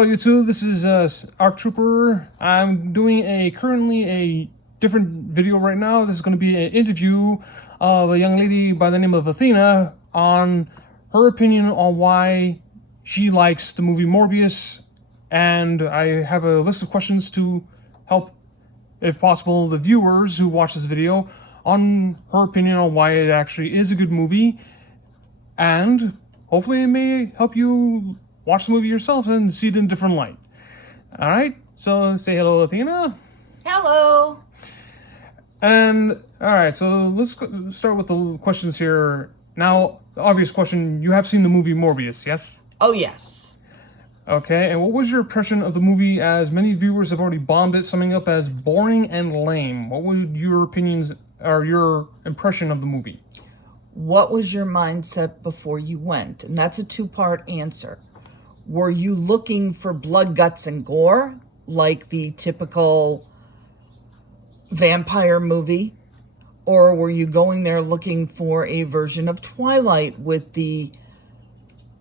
Hello YouTube, this is Arc Trooper. I'm doing currently a different video right now. This is going to be an interview of a young lady by the name of Athena on her opinion on why she likes the movie Morbius, and I have a list of questions to help, if possible, the viewers who watch this video on her opinion on why it actually is a good movie, and hopefully it may help you watch the movie yourself and see it in a different light. All right, so say hello, Athena. Hello. And all right, so let's start with the questions here. Now, the obvious question: you have seen the movie Morbius, yes? Oh, yes. Okay, and what was your impression of the movie? As many viewers have already bombed it, summing up as boring and lame. What would your opinions or your impression of the movie? What was your mindset before you went? And that's a two-part answer. Were you looking for blood, guts, and gore, like the typical vampire movie? Or were you going there looking for a version of Twilight with the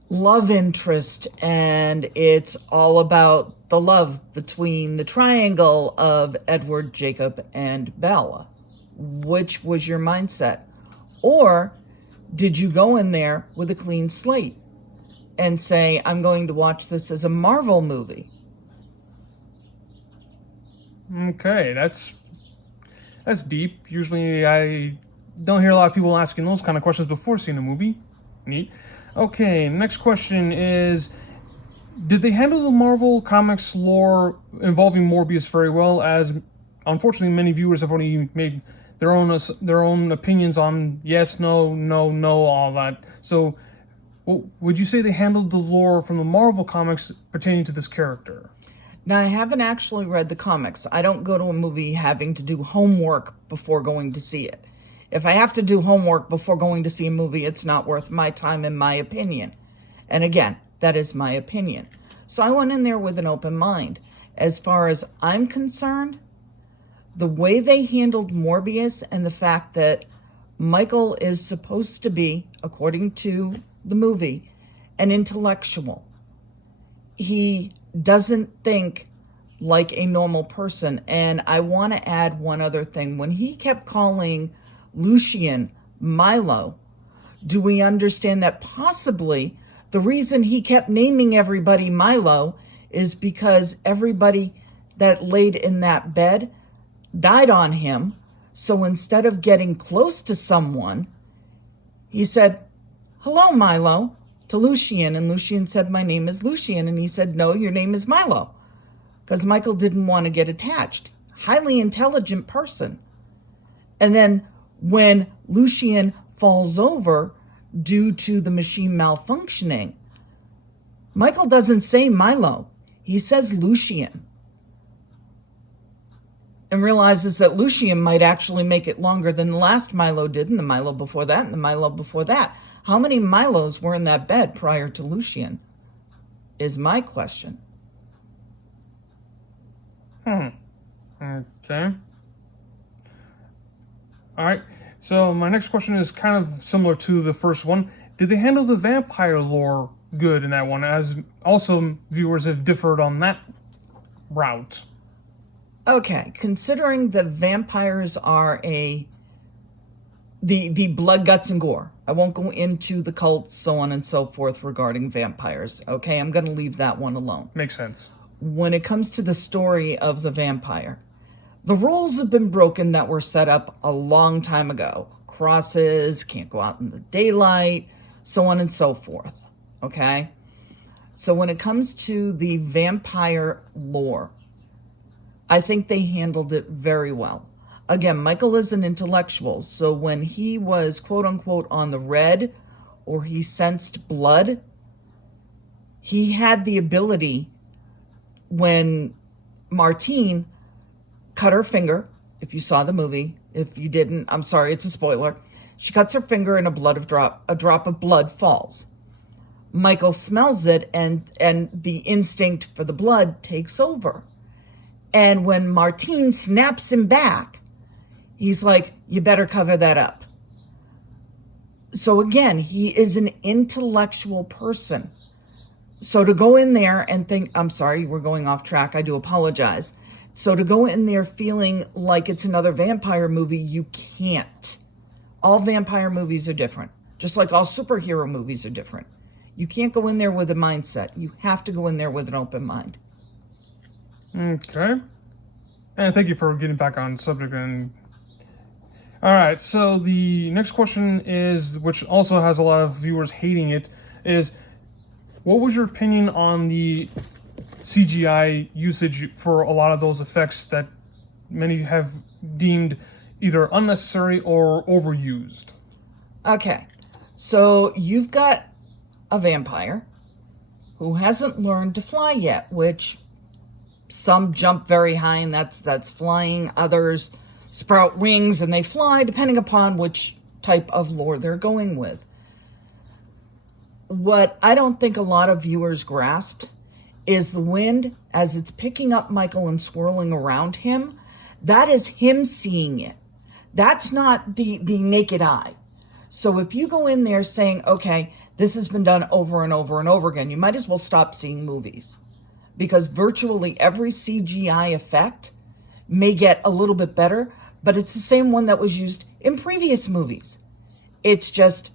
love interest, and it's all about the love between the triangle of Edward, Jacob, and Bella? Which was your mindset? Or did you go in there with a clean slate and say, I'm going to watch this as a Marvel movie? Okay, that's deep. Usually I don't hear a lot of people asking those kind of questions before seeing a movie. Neat. Okay, next question is, did they handle the Marvel Comics lore involving Morbius very well? As unfortunately many viewers have already made their own opinions on yes, no, no, no, all that. So would you say they handled the lore from the Marvel Comics pertaining to this character? Now, I haven't actually read the comics. I don't go to a movie having to do homework before going to see it. If I have to do homework before going to see a movie, it's not worth my time, in my opinion. And again, that is my opinion. So I went in there with an open mind. As far as I'm concerned, the way they handled Morbius and the fact that Michael is supposed to be, according to the movie, an intellectual. He doesn't think like a normal person. And I want to add one other thing. When he kept calling Lucian Milo, do we understand that possibly the reason he kept naming everybody Milo is because everybody that laid in that bed died on him? So instead of getting close to someone, he said, hello, Milo, to Lucian. And Lucian said, my name is Lucian. And he said, no, your name is Milo. Because Michael didn't want to get attached. Highly intelligent person. And then when Lucian falls over due to the machine malfunctioning, Michael doesn't say Milo. He says Lucian. And realizes that Lucian might actually make it longer than the last Milo did, and the Milo before that, and the Milo before that. How many Milos were in that bed prior to Lucian is my question. Okay. All right. So my next question is kind of similar to the first one. Did they handle the vampire lore good in that one? As also viewers have differed on that route. Okay, considering that vampires are the blood, guts, and gore. I won't go into the cults, so on and so forth regarding vampires. Okay, I'm going to leave that one alone. Makes sense. When it comes to the story of the vampire, the rules have been broken that were set up a long time ago. Crosses, can't go out in the daylight, so on and so forth. Okay? So when it comes to the vampire lore, I think they handled it very well. Again, Michael is an intellectual, so when he was quote-unquote on the red, or he sensed blood, he had the ability, when Martine cut her finger, if you saw the movie, if you didn't, I'm sorry, it's a spoiler. She cuts her finger and a drop of blood falls. Michael smells it, and the instinct for the blood takes over. And when Martine snaps him back, he's like, you better cover that up. So again, he is an intellectual person. So to go in there and think, I'm sorry, we're going off track. I do apologize. So to go in there feeling like it's another vampire movie, you can't. All vampire movies are different, just like all superhero movies are different. You can't go in there with a mindset. You have to go in there with an open mind. Okay. And thank you for getting back on subject. And all right, so the next question is, which also has a lot of viewers hating it, is what was your opinion on the CGI usage for a lot of those effects that many have deemed either unnecessary or overused? Okay, so you've got a vampire who hasn't learned to fly yet, which some jump very high and that's flying. Others sprout wings and they fly, depending upon which type of lore they're going with. What I don't think a lot of viewers grasped is the wind as it's picking up Michael and swirling around him. That is him seeing it. That's not the naked eye. So if you go in there saying, okay, this has been done over and over and over again, you might as well stop seeing movies, because virtually every CGI effect may get a little bit better, but it's the same one that was used in previous movies. It's just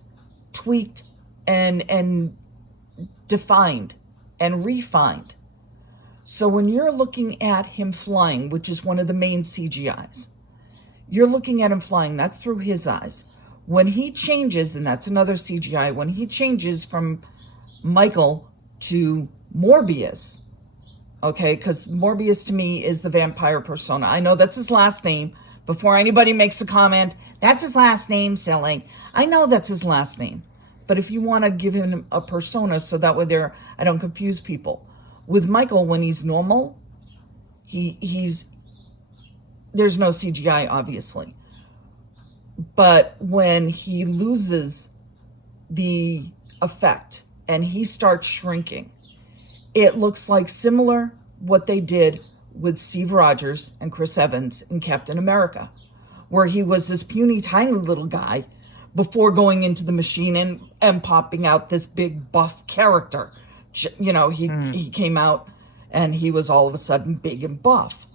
tweaked and defined and refined. So when you're looking at him flying, which is one of the main CGIs, you're looking at him flying, that's through his eyes. When he changes, and that's another CGI, when he changes from Michael to Morbius, okay, because Morbius to me is the vampire persona. I know that's his last name. Before anybody makes a comment, that's his last name, silly. I know that's his last name. But if you want to give him a persona so that way I don't confuse people. With Michael, when he's normal, he's there's no CGI, obviously. But when he loses the effect and he starts shrinking, it looks like similar what they did with Steve Rogers and Chris Evans in Captain America, where he was this puny, tiny little guy before going into the machine and popping out this big buff character. You know, he came out and he was all of a sudden big and buff.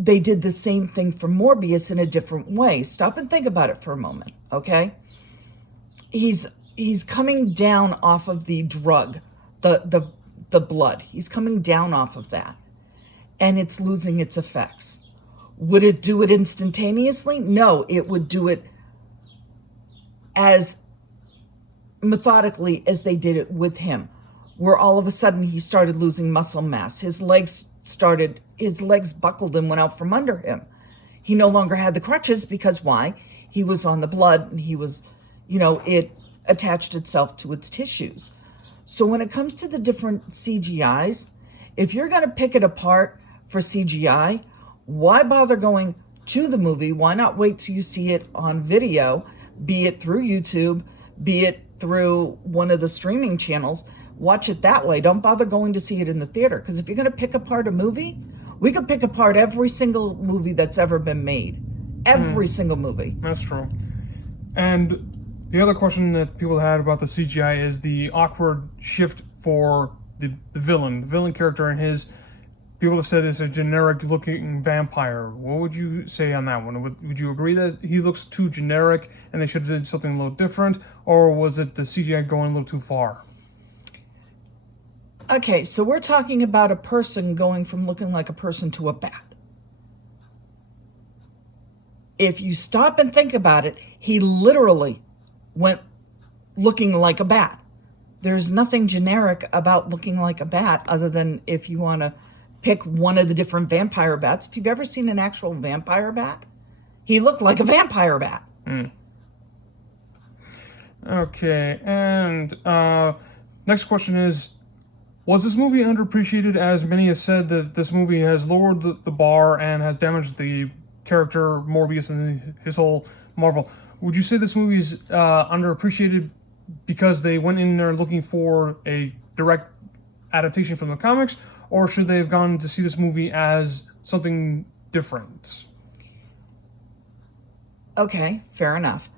They did the same thing for Morbius in a different way. Stop and think about it for a moment, okay? He's coming down off of the drug, the blood. He's coming down off of that, and it's losing its effects. Would it do it instantaneously? No, it would do it as methodically as they did it with him, where all of a sudden he started losing muscle mass. His legs buckled and went out from under him. He no longer had the crutches because why? He was on the blood and he was, it attached itself to its tissues. So when it comes to the different CGIs, if you're going to pick it apart for CGI, why bother going to the movie? Why not wait till you see it on video, be it through YouTube, be it through one of the streaming channels? Watch it that way. Don't bother going to see it in the theater. Because if you're going to pick apart a movie, we could pick apart every single movie that's ever been made. Every single movie. That's true. And the other question that people had about the CGI is the awkward shift for the villain character, and his people have said it's a generic looking vampire. What would you say on that one? Would you agree that he looks too generic and they should have done something a little different, or was it the CGI going a little too far? Okay, so we're talking about a person going from looking like a person to a bat. If you stop and think about it, he literally went looking like a bat. There's nothing generic about looking like a bat other than if you want to pick one of the different vampire bats. If you've ever seen an actual vampire bat, he looked like a vampire bat. Okay, and next question is, was this movie underappreciated, as many have said that this movie has lowered the bar and has damaged the character Morbius and his whole Marvel? Would you say this movie is underappreciated because they went in there looking for a direct adaptation from the comics, or should they have gone to see this movie as something different? Okay, fair enough.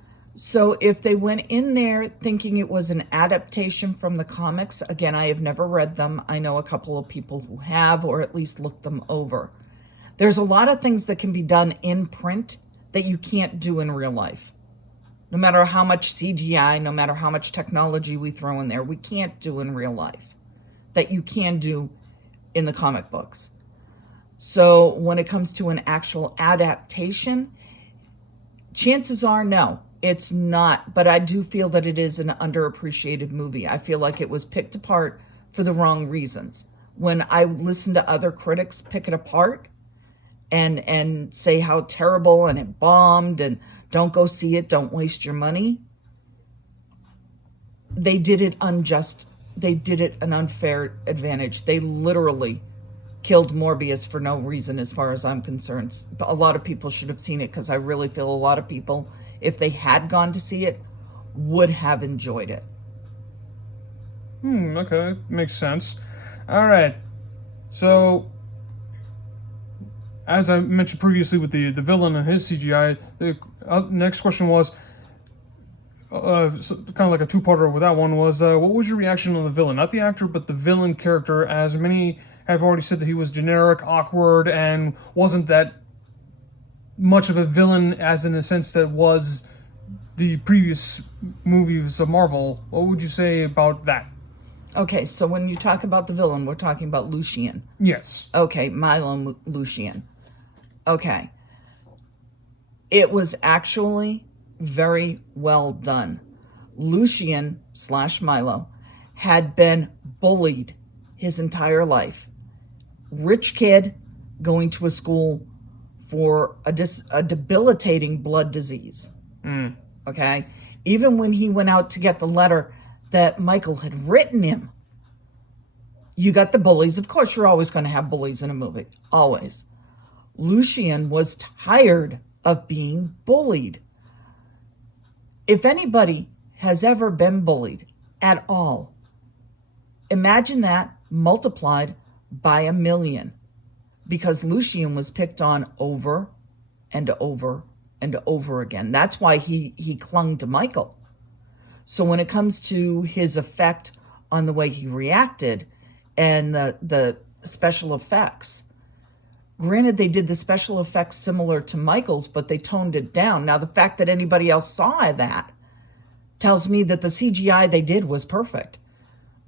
So if they went in there thinking it was an adaptation from the comics, again, I have never read them. I know a couple of people who have, or at least looked them over. There's a lot of things that can be done in print that you can't do in real life. No matter how much CGI, no matter how much technology we throw in there, we can't do in real life that you can do in the comic books. So when it comes to an actual adaptation, chances are no, it's not. But I do feel that it is an underappreciated movie. I feel like it was picked apart for the wrong reasons. When I listen to other critics pick it apart and say how terrible and it bombed and don't go see it, don't waste your money, they did it unjust. They did it an unfair advantage. They literally killed Morbius for no reason, as far as I'm concerned. A lot of people should have seen it, because I really feel a lot of people, if they had gone to see it, would have enjoyed it. Okay, makes sense. All right. So, as I mentioned previously with the villain and his CGI, the next question was kind of like a two-parter with that one was, what was your reaction on the villain? Not the actor, but the villain character, as many have already said that he was generic, awkward, and wasn't that much of a villain as in the sense that was the previous movies of Marvel. What would you say about that? Okay, so when you talk about the villain, we're talking about Lucian. Yes. Okay, Milo Lucian. Okay. It was actually very well done. Lucian / Milo had been bullied his entire life. Rich kid going to a school for a debilitating blood disease. Okay? Even when he went out to get the letter that Michael had written him, you got the bullies. Of course, you're always going to have bullies in a movie. Always. Lucian was tired of being bullied. If anybody has ever been bullied at all, imagine that multiplied by 1,000,000, because Lucian was picked on over and over and over again. That's why he clung to Michael. So when it comes to his effect on the way he reacted and the special effects, granted, they did the special effects similar to Michael's, but they toned it down. Now, the fact that anybody else saw that tells me that the CGI they did was perfect,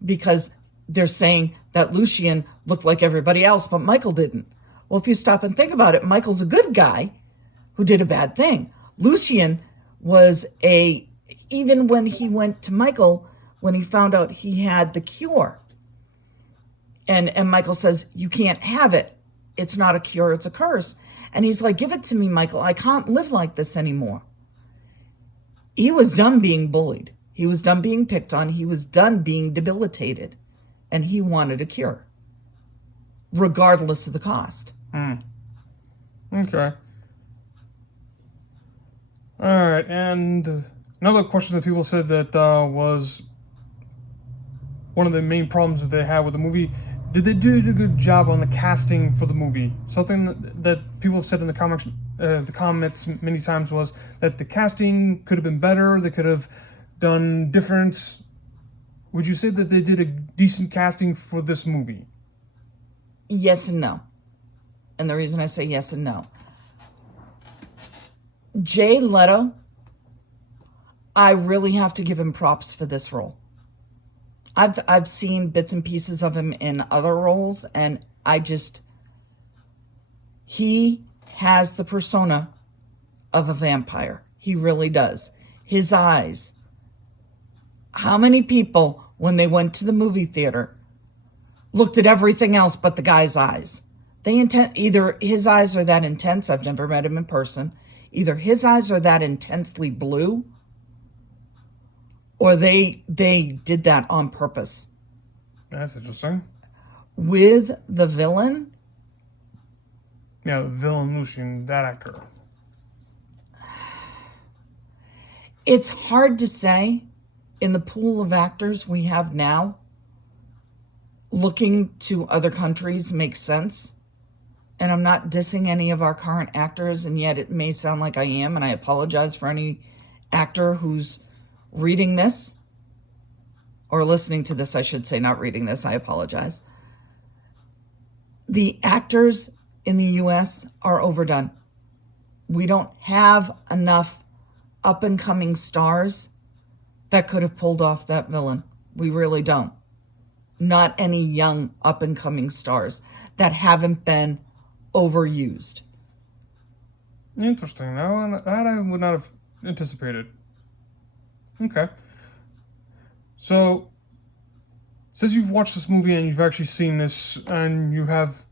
because they're saying that Lucian looked like everybody else, but Michael didn't. Well, if you stop and think about it, Michael's a good guy who did a bad thing. Lucian was even when he went to Michael, when he found out he had the cure, and Michael says, you can't have it. It's not a cure, it's a curse. And he's like, give it to me, Michael. I can't live like this anymore. He was done being bullied. He was done being picked on. He was done being debilitated. And he wanted a cure, regardless of the cost. Okay. All right, and another question that people said that was one of the main problems that they had with the movie. Did they do a good job on the casting for the movie? Something that people have said in the comments many times was that the casting could have been better. They could have done different. Would you say that they did a decent casting for this movie? Yes and no. And the reason I say yes and no, Jay Leto, I really have to give him props for this role. I've seen bits and pieces of him in other roles, and he has the persona of a vampire. He really does. His eyes. How many people, when they went to the movie theater, looked at everything else but the guy's eyes? Either his eyes are that intense, I've never met him in person, either his eyes are that intensely blue, or they did that on purpose. That's interesting. With the villain? Yeah, the villain Lucian, that actor. It's hard to say. In the pool of actors we have now, looking to other countries makes sense. And I'm not dissing any of our current actors, and yet it may sound like I am, and I apologize for any actor who's reading this, or listening to this, I should say, not reading this, I apologize. The actors in the US are overdone. We don't have enough up and coming stars that could have pulled off that villain. We really don't. Not any young up and coming stars that haven't been overused. Interesting. Now that I would not have anticipated. Okay. So, since you've watched this movie and you've actually seen this and you have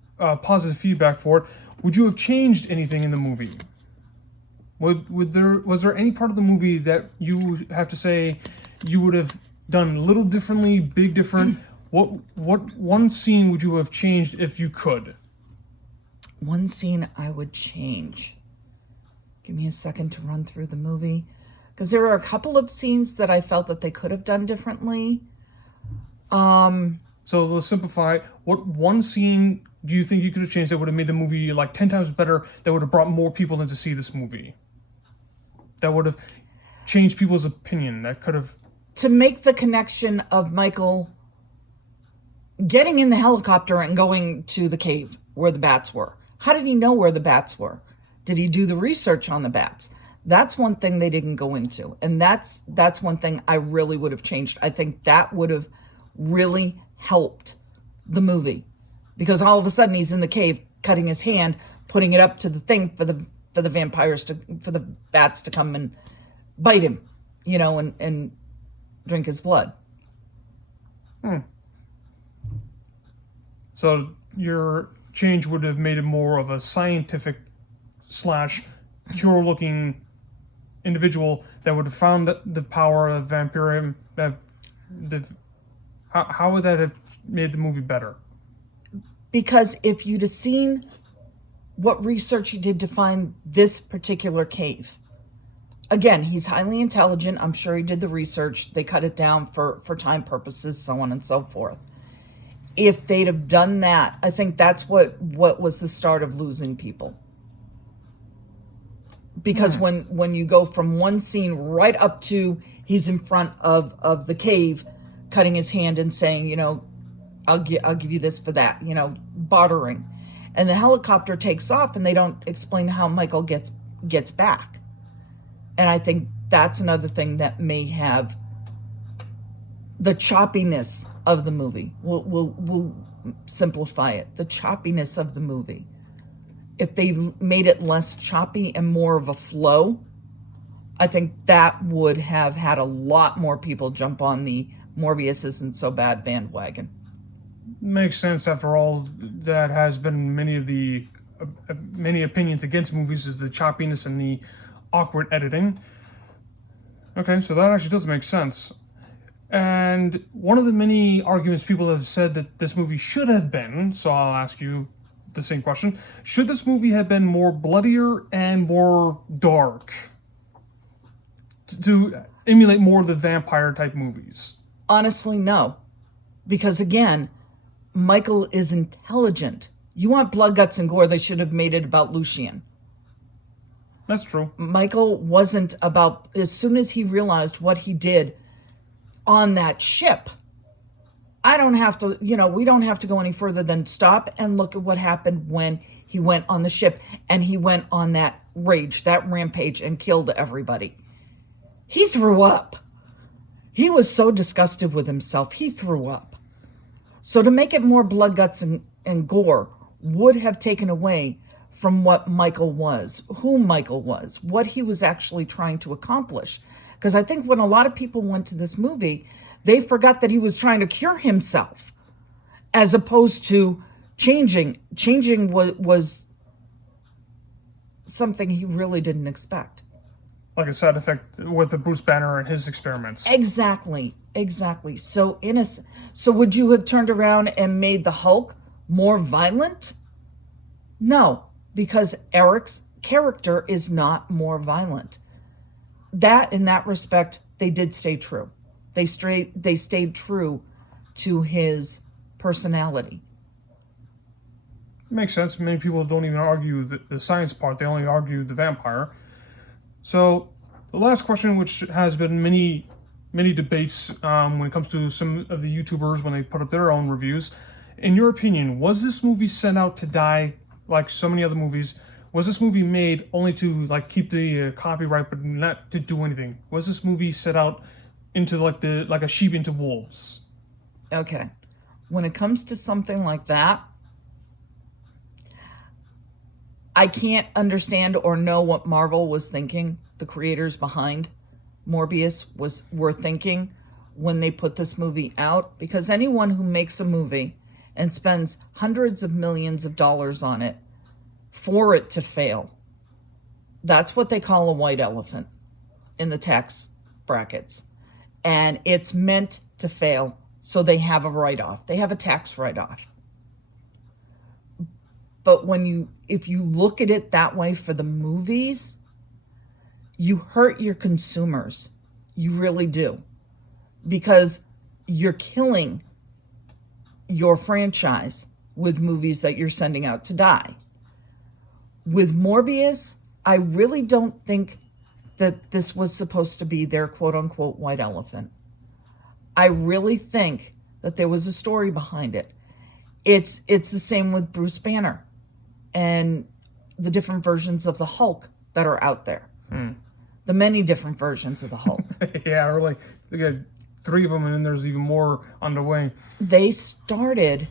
positive feedback for it, would you have changed anything in the movie? Was there any part of the movie that you have to say you would have done a little differently, big different? What one scene would you have changed if you could? One scene I would change. Give me a second to run through the movie, because there are a couple of scenes that I felt that they could have done differently. So let's simplify. What one scene do you think you could have changed that would have made the movie like 10 times better, that would have brought more people in to see this movie? That would have changed people's opinion, that could have... To make the connection of Michael getting in the helicopter and going to the cave where the bats were. How did he know where the bats were? Did he do the research on the bats? That's one thing they didn't go into. And that's one thing I really would have changed. I think that would have really helped the movie, because all of a sudden he's in the cave cutting his hand, putting it up to the thing for the bats to come and bite him, and drink his blood. So your change would have made it more of a scientific / pure looking individual that would have found the power of vampirism. How would that have made the movie better? Because if you'd have seen what research he did to find this particular cave, again, he's highly intelligent. I'm sure he did the research. They cut it down for time purposes, so on and so forth. If they'd have done that, I think that's what was the start of losing people. Because when you go from one scene right up to he's in front of the cave, cutting his hand and saying, I'll give you this for that, bartering. And the helicopter takes off and they don't explain how Michael gets back. And I think that's another thing that may have the choppiness of the movie. We'll simplify it. The choppiness of the movie. If they made it less choppy and more of a flow, I think that would have had a lot more people jump on the Morbius isn't so bad bandwagon. Makes sense. After all, that has been many opinions against movies, is the choppiness and the awkward editing. Okay, so that actually does make sense. And one of the many arguments people have said that this movie should have been, so I'll ask you the same question, should this movie have been more bloodier and more dark to emulate more of the vampire type movies? Honestly, no. Because again, Michael is intelligent. You want blood, guts, and gore, they should have made it about Lucien. That's true. Michael wasn't about, as soon as he realized what he did on that ship, we don't have to go any further than stop and look at what happened when he went on the ship and he went on that rampage and killed everybody. He threw up. He was so disgusted with himself, he threw up. So to make it more blood, guts, and gore would have taken away from what Michael was, who Michael was, what he was actually trying to accomplish. Because I think when a lot of people went to this movie, they forgot that he was trying to cure himself, as opposed to changing. Changing was something he really didn't expect. Like a side effect with the Bruce Banner and his experiments. Exactly. So So would you have turned around and made the Hulk more violent? No, because Eric's character is not more violent. That, in that respect, they did stay true. They stayed true to his personality. Makes sense. Many people don't even argue the science part. They only argue the vampire. So, the last question, which has been many debates when it comes to some of the YouTubers when they put up their own reviews. In your opinion, was this movie set out to die like so many other movies? Was this movie made only to like keep the copyright but not to do anything? Was this movie set out into like a sheep into wolves? Okay. When it comes to something like that, I can't understand or know what Marvel was thinking, the creators behind Morbius were thinking when they put this movie out, because anyone who makes a movie and spends hundreds of millions of dollars on it for it to fail, that's what they call a white elephant in the tax brackets. And it's meant to fail, so they have a write-off. They have a tax write-off. But if you look at it that way for the movies, you hurt your consumers. You really do. Because you're killing your franchise with movies that you're sending out to die. With Morbius, I really don't think that this was supposed to be their quote-unquote white elephant. I really think that there was a story behind it. It's the same with Bruce Banner and the different versions of the Hulk that are out there. The many different versions of the Hulk. Yeah, really. They got 3 of them, and then there's even more on the way. They started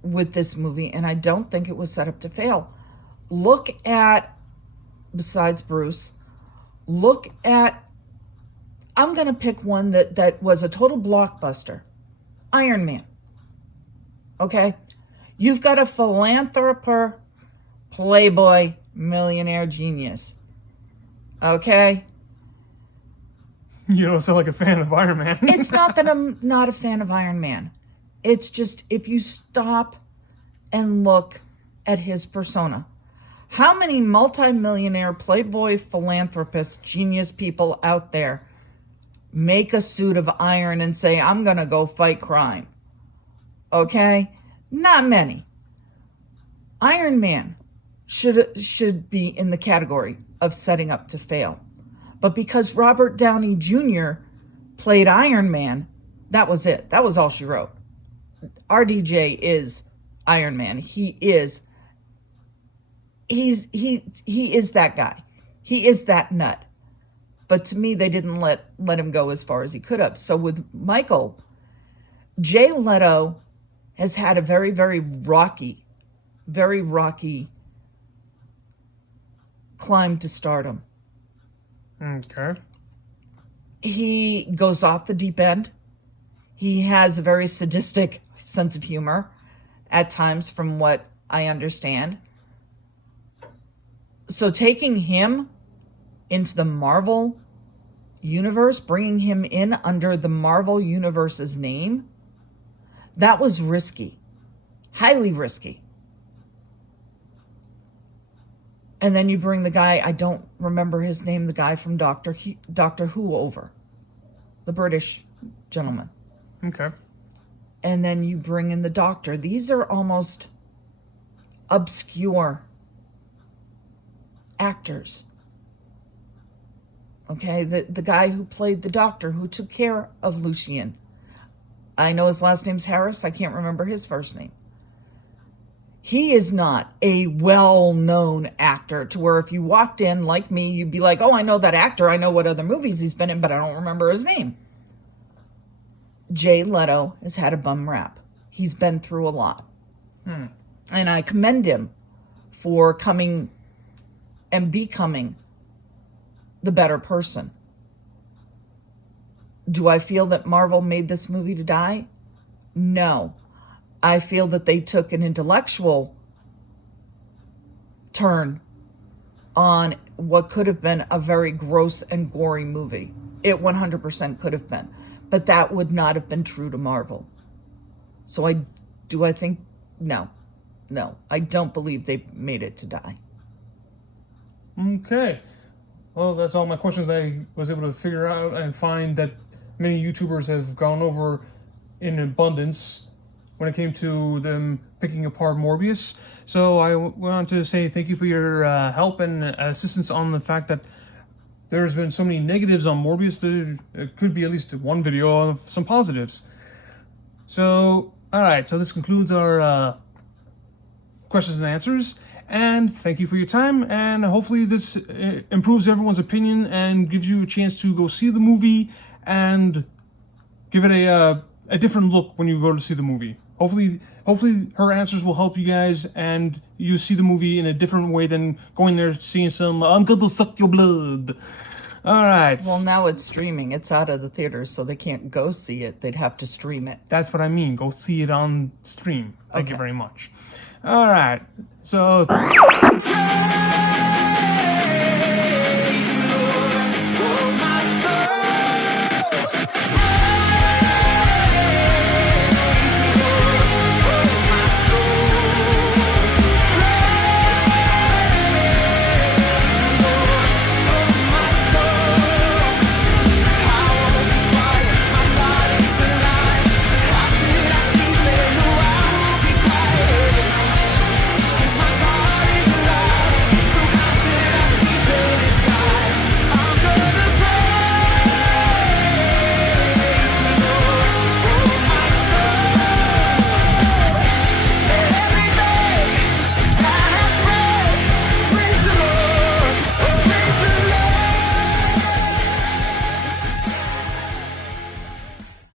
with this movie, and I don't think it was set up to fail. Look at, besides Bruce, look at, I'm going to pick one that was a total blockbuster. Iron Man. Okay? You've got a philanthropist, playboy, millionaire genius. Okay? You don't sound like a fan of Iron Man. It's not that I'm not a fan of Iron Man. It's just if you stop and look at his persona. How many multimillionaire, playboy, philanthropist, genius people out there make a suit of iron and say, I'm going to go fight crime? Okay? Not many. Iron Man should be in the category of setting up to fail. But because Robert Downey Jr. played Iron Man, that was it. That was all she wrote. RDJ is Iron Man. He is that guy. He is that nut. But to me, they didn't let him go as far as he could have. So with Michael, Jay Leto has had a very, very rocky climb to stardom. Okay. He goes off the deep end. He has a very sadistic sense of humor at times, from what I understand. So taking him into the Marvel universe, bringing him in under the Marvel universe's name, that was risky, highly risky. And then you bring the guy, I don't remember his name, the guy from Doctor Who over, the British gentleman. Okay. And then you bring in the Doctor. These are almost obscure actors. Okay, the guy who played the Doctor, who took care of Lucien. I know his last name's Harris. I can't remember his first name. He is not a well-known actor to where if you walked in like me, you'd be like, oh, I know that actor. I know what other movies he's been in, but I don't remember his name. Jay Leto has had a bum rap. He's been through a lot. And I commend him for coming and becoming the better person. Do I feel that Marvel made this movie to die? No. I feel that they took an intellectual turn on what could have been a very gross and gory movie. It 100% could have been. But that would not have been true to Marvel. So I think, no. I don't believe they made it to die. Okay. Well, that's all my questions I was able to figure out and find that many YouTubers have gone over in abundance when it came to them picking apart Morbius. So I want to say thank you for your help and assistance on the fact that there's been so many negatives on Morbius, there could be at least one video of some positives. So, alright, so this concludes our questions and answers. And thank you for your time, and hopefully this improves everyone's opinion and gives you a chance to go see the movie and give it a different look when you go to see the movie. Hopefully her answers will help you guys, and you see the movie in a different way than going there seeing some "I'm gonna suck your blood." All right. Well, now it's streaming. It's out of the theaters, so they can't go see it. They'd have to stream it. That's what I mean. Go see it on stream. Thank you Okay. very much. All right. So.